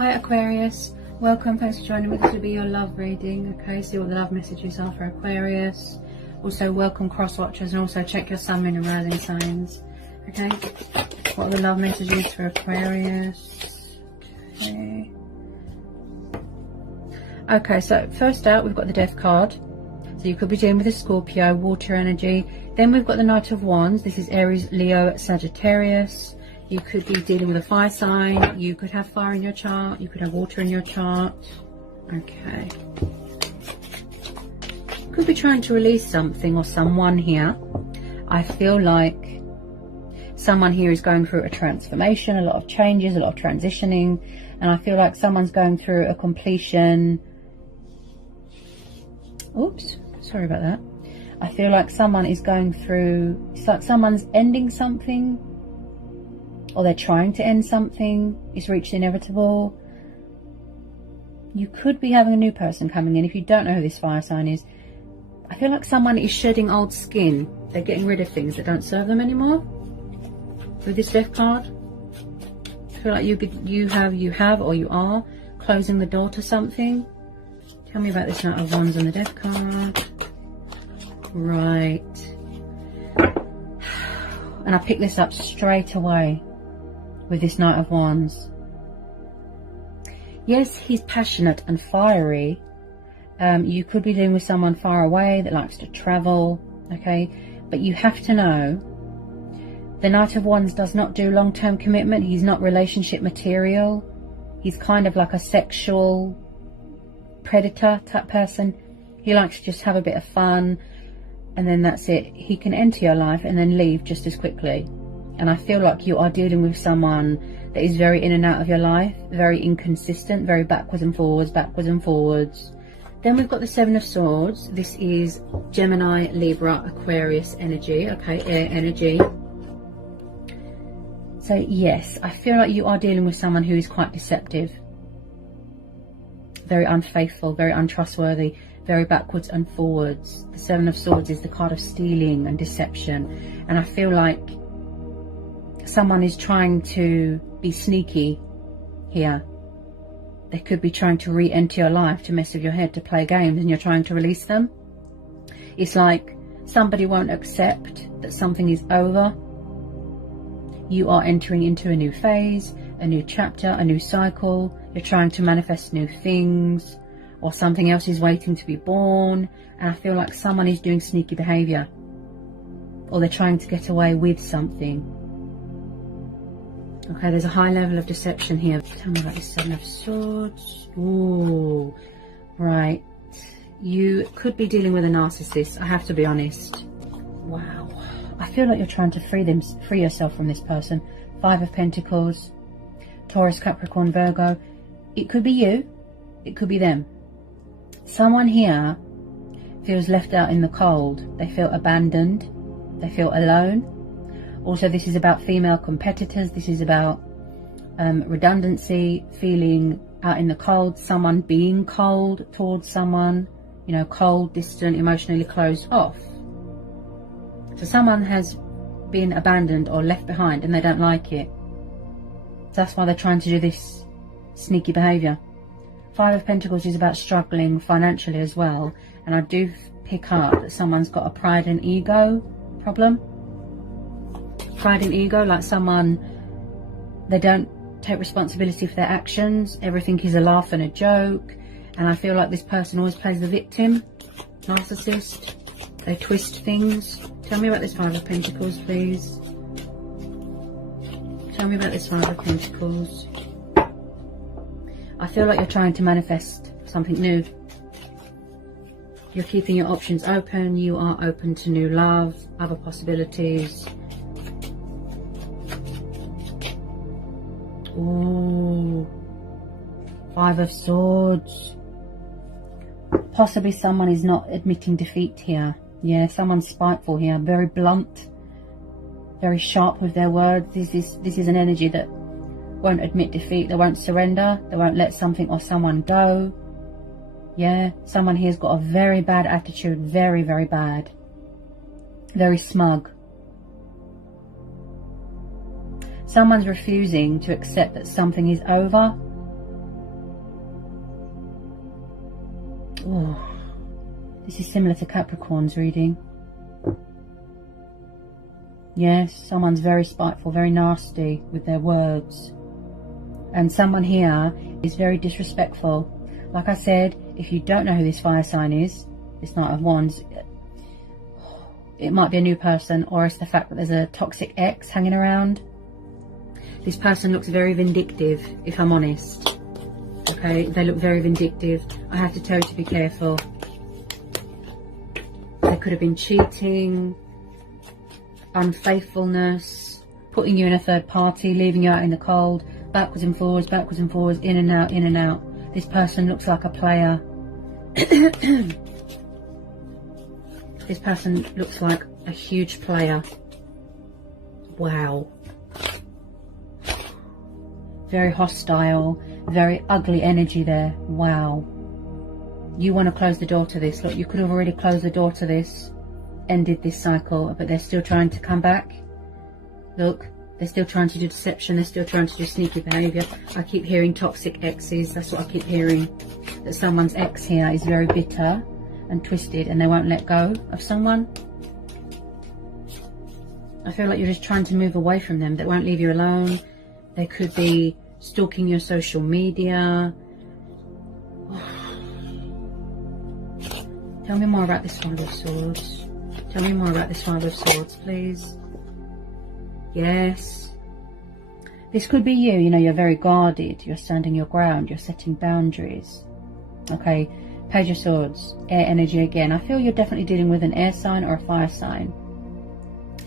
Hi Aquarius, welcome, thanks for joining me. This will be your love reading, okay? See what the love messages are for Aquarius. Also welcome cross watchers, and also check your sun, moon and rising signs, okay? What are the love messages for Aquarius? Okay, so first out we've got the Death card. So you could be dealing with a Scorpio, water energy. Then we've got the Knight of Wands. This is Aries, Leo, Sagittarius. You could be dealing with a fire sign. You could have fire in your chart. You could have water in your chart. Okay. Could be trying to release something or someone here. I feel like someone here is going through a transformation, a lot of changes, a lot of transitioning. And I feel like someone's going through a completion. Oops, sorry about that. I feel like someone is going through, it's like someone's ending something, or they're trying to end something. It's reached inevitable. You could be having a new person coming in. If you don't know who this fire sign is, I feel like someone is shedding old skin. They're getting rid of things that don't serve them anymore. With this Death card, I feel like you have or you are closing the door to something. Tell me about this Knight of Wands and the Death card. Right. And I picked this up straight away with this Knight of Wands. Yes, he's passionate and fiery. You could be dealing with someone far away that likes to travel, okay? But you have to know, the Knight of Wands does not do long-term commitment. He's not relationship material. He's kind of like a sexual predator type person. He likes to just have a bit of fun, and then that's it. He can enter your life and then leave just as quickly. And I feel like you are dealing with someone that is very in and out of your life, very inconsistent, very backwards and forwards, backwards and forwards. Then we've got the Seven of Swords. This is Gemini, Libra, Aquarius energy, okay, air energy. So yes, I feel like you are dealing with someone who is quite deceptive, very unfaithful, very untrustworthy, very backwards and forwards. The Seven of Swords is the card of stealing and deception. And I feel like someone is trying to be sneaky here. They could be trying to re-enter your life, to mess with your head, to play games, and you're trying to release them. It's like somebody won't accept that something is over. You are entering into a new phase, a new chapter, a new cycle. You're trying to manifest new things, or something else is waiting to be born. And I feel like someone is doing sneaky behavior, or they're trying to get away with something. Okay, there's a high level of deception here. Tell me about the Seven of Swords. Ooh, right. You could be dealing with a narcissist, I have to be honest. Wow. I feel like you're trying to free yourself from this person. Five of Pentacles, Taurus, Capricorn, Virgo. It could be you, it could be them. Someone here feels left out in the cold. They feel abandoned, they feel alone. Also, this is about female competitors. This is about redundancy, feeling out in the cold, someone being cold towards someone, you know, cold, distant, emotionally closed off. So someone has been abandoned or left behind and they don't like it. That's why they're trying to do this sneaky behaviour. Five of Pentacles is about struggling financially as well. And I do pick up that someone's got a pride and ego problem. Pride and ego, like someone, they don't take responsibility for their actions. Everything is a laugh and a joke. And I feel like this person always plays the victim, narcissist. They twist things. Tell me about this Five of Pentacles, please. Tell me about this Five of Pentacles. I feel like you're trying to manifest something new. You're keeping your options open. You are open to new love, other possibilities. Ooh, Five of Swords. Possibly someone is not admitting defeat here. Yeah, someone's spiteful here, very blunt, very sharp with their words. This is an energy that won't admit defeat. They won't surrender. They won't let something or someone go. Yeah, someone here's got a very bad attitude, very, very bad. Very smug. Someone's refusing to accept that something is over. Oh, this is similar to Capricorn's reading. Yes, someone's very spiteful, very nasty with their words. And someone here is very disrespectful. Like I said, if you don't know who this fire sign is, this Knight of Wands, it might be a new person, or it's the fact that there's a toxic ex hanging around. This person looks very vindictive, if I'm honest. Okay, they look very vindictive. I have to tell you to be careful. They could have been cheating, unfaithfulness, putting you in a third party, leaving you out in the cold, backwards and forwards, in and out, in and out. This person looks like a player. This person looks like a huge player. Wow. Very hostile, very ugly energy there. Wow. You want to close the door to this. Look, you could have already closed the door to this, ended this cycle, but they're still trying to come back. Look, they're still trying to do deception. They're still trying to do sneaky behaviour. I keep hearing toxic exes. That's what I keep hearing. That someone's ex here is very bitter and twisted, and they won't let go of someone. I feel like you're just trying to move away from them. They won't leave you alone. They could be stalking your social media. Tell me more about this Five of Swords. Tell me more about this Five of Swords, please. Yes. This could be you. You know, you're very guarded. You're standing your ground. You're setting boundaries. Okay. Page of Swords. Air energy again. I feel you're definitely dealing with an air sign or a fire sign.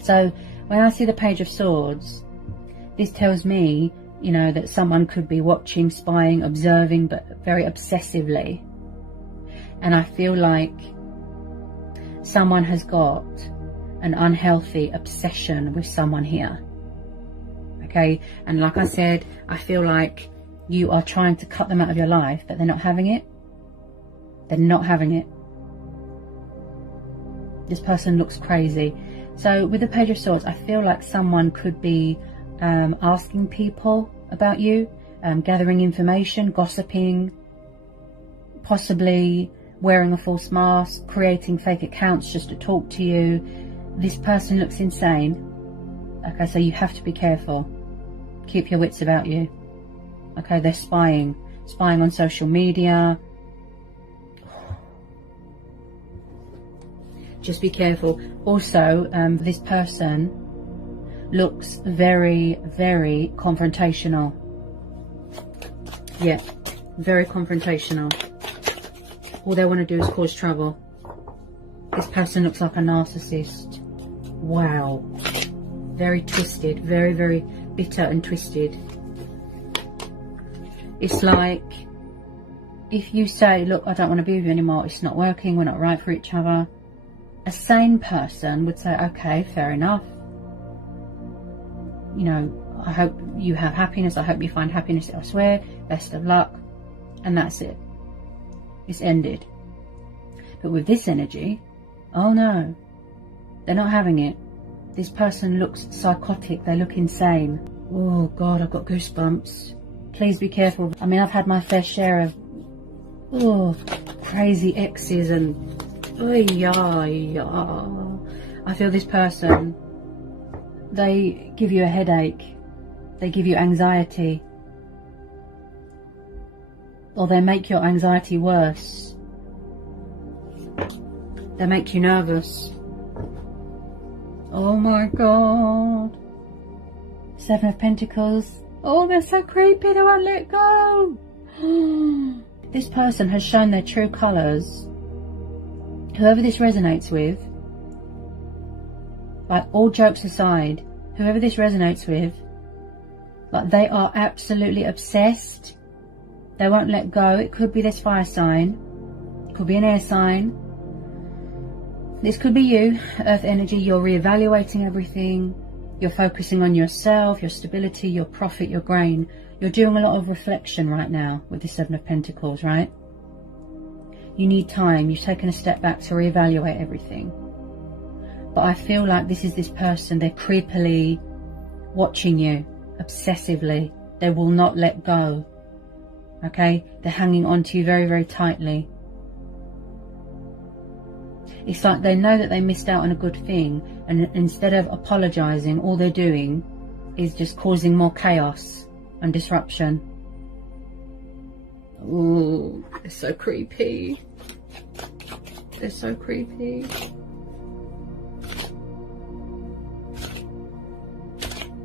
So when I see the Page of Swords, this tells me, you know, that someone could be watching, spying, observing, but very obsessively. And I feel like someone has got an unhealthy obsession with someone here. Okay, and like I said, I feel like you are trying to cut them out of your life, but they're not having it. They're not having it. This person looks crazy. So with the Page of Swords, I feel like someone could be asking people about you, gathering information, gossiping, possibly wearing a false mask, creating fake accounts just to talk to you. This person looks insane. Okay, so you have to be careful. Keep your wits about you. Okay, they're spying on social media. Just be careful. Also, this person looks very, very confrontational. Yeah, very confrontational. All they want to do is cause trouble. This person looks like a narcissist. Wow. Very twisted. Very, very bitter and twisted. It's like if you say, look, I don't want to be with you anymore. It's not working. We're not right for each other. A sane person would say, okay, fair enough. You know, I hope you have happiness. I hope you find happiness elsewhere. Best of luck. And that's it. It's ended. But with this energy, oh no, they're not having it. This person looks psychotic. They look insane. Oh God, I've got goosebumps. Please be careful. I mean, I've had my fair share of crazy exes and I feel this person, they give you a headache. They give you anxiety. Or they make your anxiety worse. They make you nervous. Oh my God. Seven of Pentacles. Oh, they're so creepy. They won't let go. This person has shown their true colours. Whoever this resonates with, like, all jokes aside, whoever this resonates with, like, they are absolutely obsessed. They won't let go. It could be this fire sign. It could be an air sign. This could be you, earth energy. You're reevaluating everything. You're focusing on yourself, your stability, your profit, your gain. You're doing a lot of reflection right now with the Seven of Pentacles, right? You need time. You've taken a step back to reevaluate everything. But I feel like this is this person. They're creepily watching you, obsessively. They will not let go. Okay? They're hanging on to you very, very tightly. It's like they know that they missed out on a good thing, and instead of apologizing, all they're doing is just causing more chaos and disruption. Ooh, they're so creepy. They're so creepy.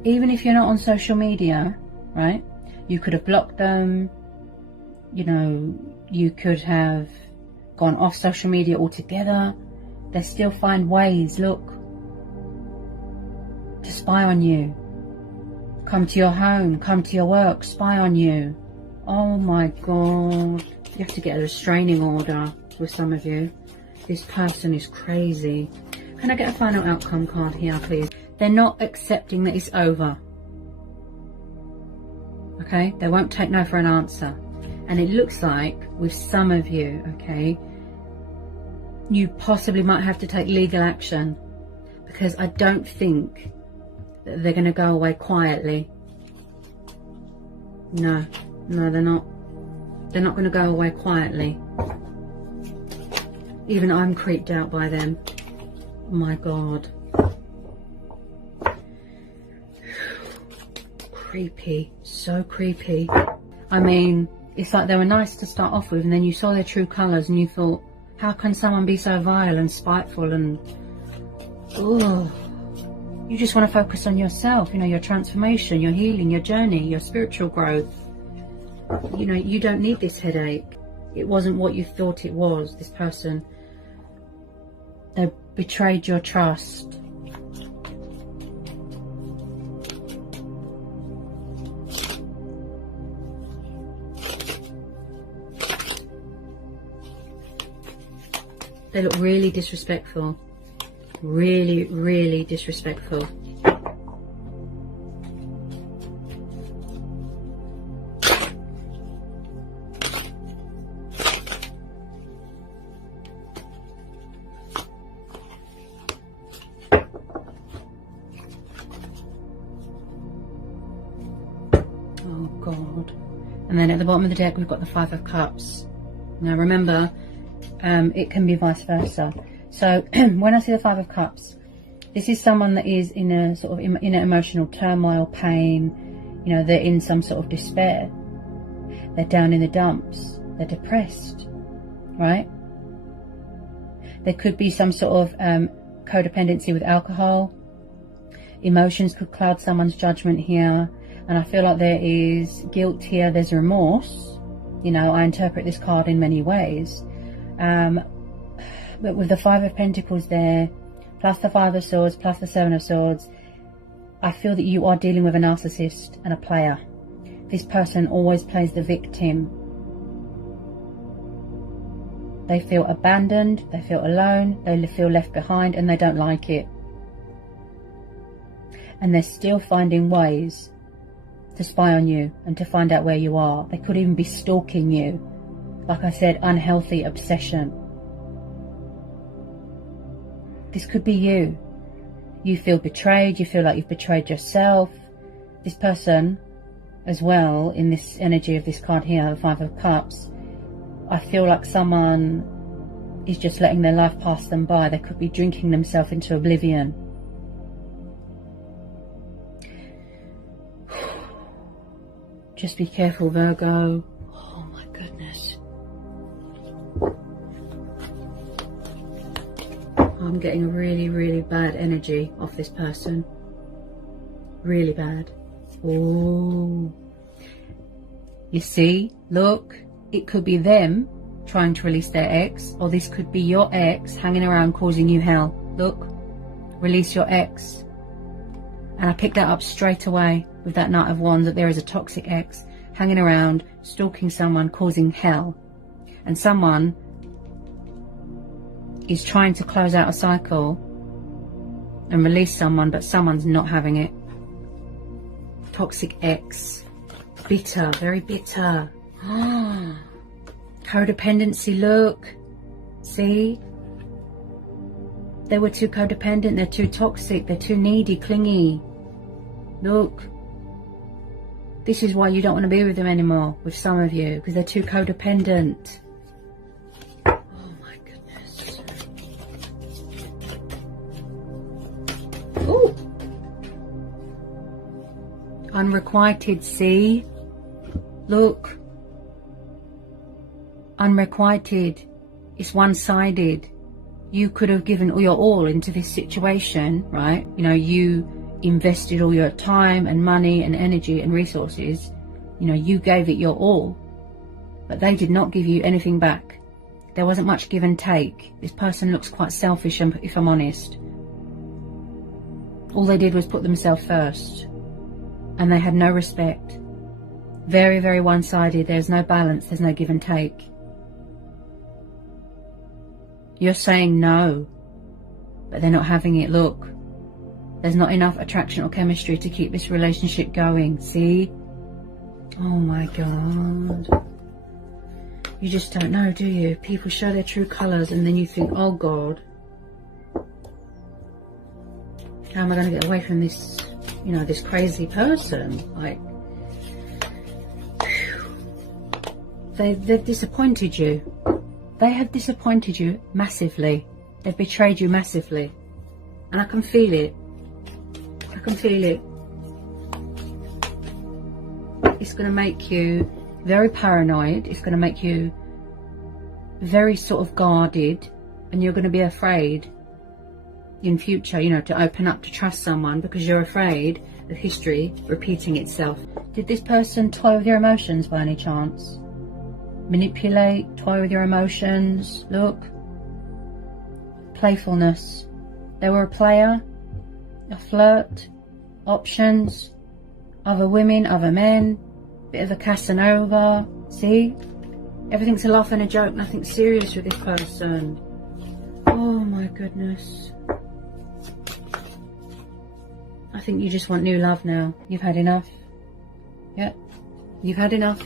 Even if you're not on social media, right? You could have blocked them. You know, you could have gone off social media altogether. They still find ways, look, to spy on you. Come to your home, come to your work, spy on you. Oh my God. You have to get a restraining order with some of you. This person is crazy. Can I get a final outcome card here, please? They're not accepting that it's over. Okay? They won't take no for an answer. And it looks like with some of you, okay, you possibly might have to take legal action, because I don't think that they're going to go away quietly. No, they're not. They're not going to go away quietly. Even I'm creeped out by them. Oh my God. Creepy. So creepy. I mean, it's like they were nice to start off with, and then you saw their true colours and you thought, how can someone be so vile and spiteful and... Ugh. You just want to focus on yourself, you know, your transformation, your healing, your journey, your spiritual growth. You know, you don't need this headache. It wasn't what you thought it was, this person. They betrayed your trust. They look really disrespectful. Really, really disrespectful. Oh God. And then at the bottom of the deck we've got the Five of Cups. Now remember, it can be vice versa. So when I see the Five of Cups, this is someone that is in a sort of in an emotional turmoil, pain. You know, they're in some sort of despair. They're down in the dumps. They're depressed, right? There could be some sort of codependency with alcohol. Emotions could cloud someone's judgment here. And I feel like there is guilt here. There's remorse. You know, I interpret this card in many ways. But with the Five of Pentacles there, plus the Five of Swords, plus the Seven of Swords, I feel that you are dealing with a narcissist and a player. This person always plays the victim. They feel abandoned, they feel alone, they feel left behind, and they don't like it. And they're still finding ways to spy on you and to find out where you are. They could even be stalking you. Like I said, unhealthy obsession. This could be you. You feel betrayed. You feel like you've betrayed yourself. This person as well, in this energy of this card here, the Five of Cups, I feel like someone is just letting their life pass them by. They could be drinking themselves into oblivion. Just be careful, Virgo. Oh my goodness. I'm getting a really, really bad energy off this person. Really bad. Oh. You see? Look. It could be them trying to release their ex. Or this could be your ex hanging around causing you hell. Look. Release your ex. And I picked that up straight away with that Knight of Wands, that there is a toxic ex hanging around, stalking someone, causing hell. And someone is trying to close out a cycle and release someone, but someone's not having it. Toxic ex. Bitter, very bitter. Codependency, look. See? They were too codependent, they're too toxic, they're too needy, clingy. Look. This is why you don't want to be with them anymore, with some of you, because they're too codependent. Oh my goodness. Unrequited, see? Look. Unrequited. It's one-sided. You could have given your all into this situation, right? You know, you invested all your time and money and energy and resources. You know, you gave it your all. But they did not give you anything back. There wasn't much give and take. This person looks quite selfish, if I'm honest. All they did was put themselves first. And they had no respect. Very, very one-sided. There's no balance. There's no give and take. You're saying no, but they're not having it. Look, there's not enough attraction or chemistry to keep this relationship going. See? Oh my God. You just don't know, do you? People show their true colours and then you think, oh God, how am I going to get away from this, you know, this crazy person? Like, they've disappointed you. They have disappointed you massively. They've betrayed you massively. And I can feel it. I can feel it. It's going to make you very paranoid. It's going to make you very sort of guarded. And you're going to be afraid in future, you know, to open up, to trust someone, because you're afraid of history repeating itself. Did this person toy with your emotions by any chance? Manipulate, toy with your emotions? Look. Playfulness. They were a player, a flirt, options, other women, other men, bit of a Casanova. See? Everything's a laugh and a joke, nothing serious with this person. Oh my goodness. I think you just want new love now. You've had enough. Yep. You've had enough.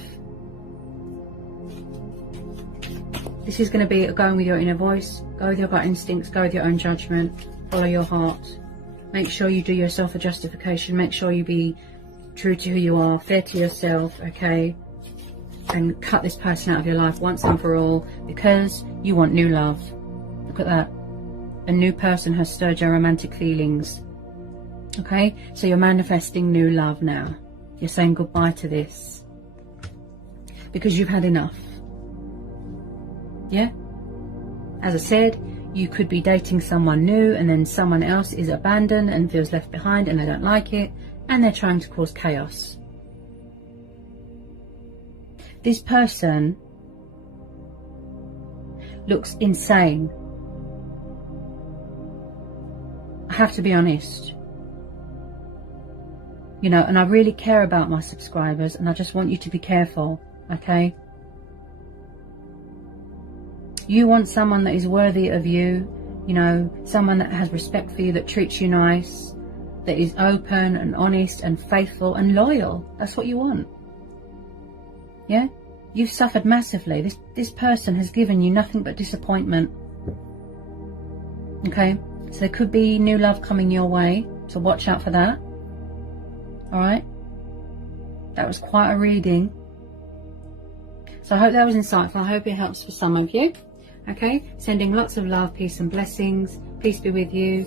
This is going to be going with your inner voice. Go with your gut instincts. Go with your own judgment. Follow your heart. Make sure you do yourself a justification. Make sure you be true to who you are. Fair to yourself, okay? And cut this person out of your life once and for all, because you want new love. Look at that. A new person has stirred your romantic feelings. Okay? So you're manifesting new love now. You're saying goodbye to this. Because you've had enough. Yeah? As I said, you could be dating someone new and then someone else is abandoned and feels left behind and they don't like it and they're trying to cause chaos. This person looks insane. I have to be honest. You know, and I really care about my subscribers and I just want you to be careful, okay? You want someone that is worthy of you, you know, someone that has respect for you, that treats you nice, that is open and honest and faithful and loyal. That's what you want. Yeah? You've suffered massively. This person has given you nothing but disappointment. Okay? So there could be new love coming your way, so watch out for that. Alright? That was quite a reading. So I hope that was insightful. I hope it helps for some of you. Okay, sending lots of love, peace and blessings. Peace be with you.